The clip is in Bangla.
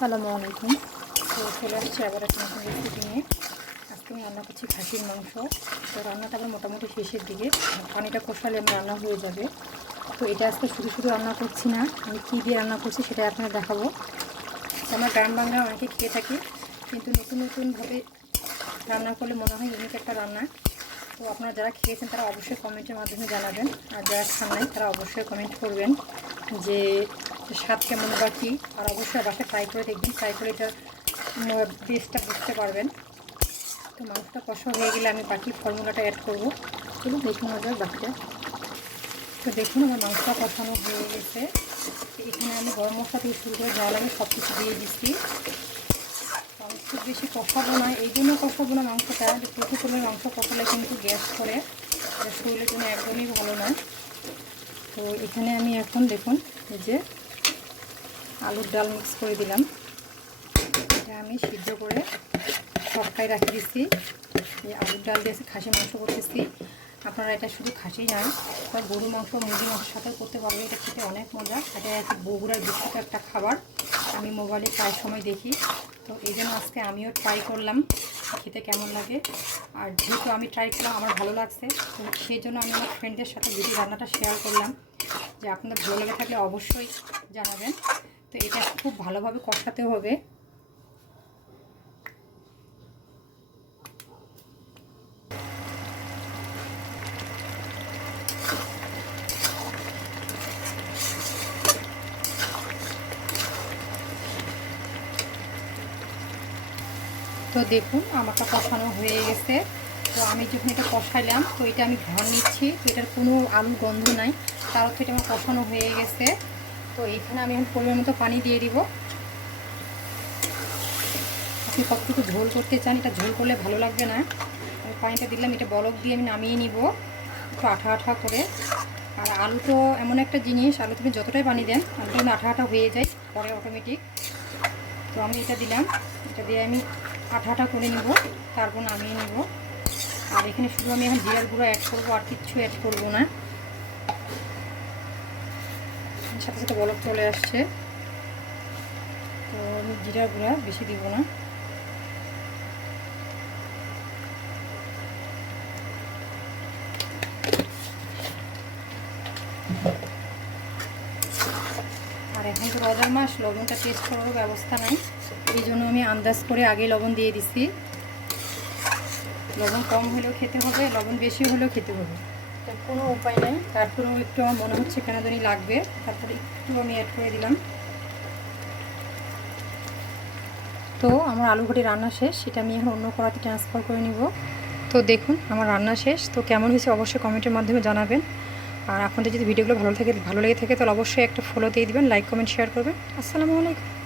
আসসালামু আলাইকুম। তো চলে আসছি আবার একটা নতুন রেসিপি নিয়ে। আজকে আমি রান্না করছি খাসির মাংস। তো রান্নাটা আমার মোটামুটি শেষের দিকে, পানিটা কষালে আমার রান্না হয়ে যাবে। তো এটা আজকে শুধু শুধু রান্না করছি না, আমি কী দিয়ে রান্না করছি সেটাই আপনাদের দেখাবো। তো আমরা গ্রাম বাংলা অনেকে খেয়ে থাকি, কিন্তু নতুন নতুনভাবে রান্না করলে মনে হয় ইউনিক একটা রান্না। তো আপনারা যারা খেয়েছেন তারা অবশ্যই কমেন্টের মাধ্যমে জানাবেন, আর যারা খান নাই তারা অবশ্যই কমেন্ট করবেন যে স্বাদ কেমন বা কী। আর অবশ্যই বাসায় ট্রাই করে দেখবেন, ট্রাই করে এটা টেস্টটা বুঝতে পারবেন। তো মাংসটা কষা হয়ে গেলে আমি বাকি ফর্মুলাটা অ্যাড করব। চলুন দেখুন আমাদের বাকিটা। তো দেখুন আমার মাংসটা কষানো হয়ে গেছে। এখানে আমি গরম মশলা থেকে শুরু করে যা লাগে সব কিছু দিয়ে দিচ্ছি। আমি খুব বেশি কষাবো না, এই জন্য কষাবো না মাংসটা, যে প্রচুর পরিমাণে মাংস কষালে কিন্তু গ্যাস করে, এটা শরীরের জন্য একদমই ভালো নয়। তো এখানে আমি এখন দেখুন এই যে আলুর ডাল মিক্স করে দিলাম, এটা আমি সিদ্ধ করে সবটাই রাখি দিচ্ছি। এই আলুর ডাল দিয়ে খাসি মাংস করতেছি। আপনারা এটা শুধু খাসি না, বা গরু মাংস মুরগি মাংসের সাথেও করতে পারবেন। এটা খেতে অনেক মজা, এটা একটু বগুড়ার বিখ্যাত একটা খাবার, আমি মোবাইলে প্রায় সময় দেখি। তো এই জন্য আজকে আমিও ট্রাই করলাম খেতে কেমন লাগে। আর যেহেতু আমি ট্রাই করলাম আমার ভালো লাগছে, তো সেই জন্য আমি আমার ফ্রেন্ডদের সাথে যদি রান্নাটা শেয়ার করলাম, যে আপনাদের ভালো লেগে থাকলে অবশ্যই জানাবেন। তো এটা খুব ভালোভাবে কষাতে হবে। তো দেখুন আমারটা কষানো হয়ে গেছে। তো আমি যখন এটা কষাইলাম, তো এটা আমি ঘর নিচ্ছি। তো এটার কোনো আলুর গন্ধ নাই, তার অর্থ এটা আমার কষানো হয়ে গেছে। তো এইখানে আমি এখন পরিমাণ মতো পানি দিয়ে দিব। আপনি কতটুকু ঝোল করতে চান, এটা ঝোল করলে ভালো লাগবে না। আমি পানিটা দিলাম, এটা বলক দিয়ে আমি নামিয়ে নিব একটু আঠা আঠা করে। আর আলু তো এমন একটা জিনিস, আলু তুমি যতটাই পানি দেন আলু কিন্তু আঠা আঠা হয়ে যায় পরে অটোমেটিক। তো আমি এটা দিলাম, এটা দিয়ে আমি আঠা আঠা করে নিব, তারপর নামিয়ে নিব। আর এখানে শুধু আমি এখন জিরার গুঁড়ো অ্যাড করবো, আর কিচ্ছু অ্যাড করবো না। সাথে সাথে বলক চলে আসছে, তো আমি জিরার গুঁড়া বেশি দিব না। আর এখন তো রোজার মাস, লবণটা টেস্ট করারও ব্যবস্থা নাই, এই জন্য আমি আন্দাজ করে আগে লবণ দিয়ে দিছি। লবণ কম হলেও খেতে হবে, লবণ বেশি হলেও খেতে হবে, তো কোনো উপায় নাই। তারপরেও একটু আমার মনে হচ্ছে কেন জানি লাগবে, তারপরে একটু আমি অ্যাড করে দিলাম। তো আমার আলু ঘটি রান্না শেষ, সেটা আমি এখন অন্য কড়াতে ট্রান্সফার করে নিব। তো দেখুন আমার রান্না শেষ। তো কেমন হয়েছে অবশ্যই কমেন্টের মাধ্যমে জানাবেন। আর আপনাদের যদি ভিডিওগুলো ভালো লেগে থাকে তাহলে অবশ্যই একটা ফলো দিয়ে দিবেন, লাইক কমেন্ট শেয়ার করবেন। আসসালামু আলাইকুম।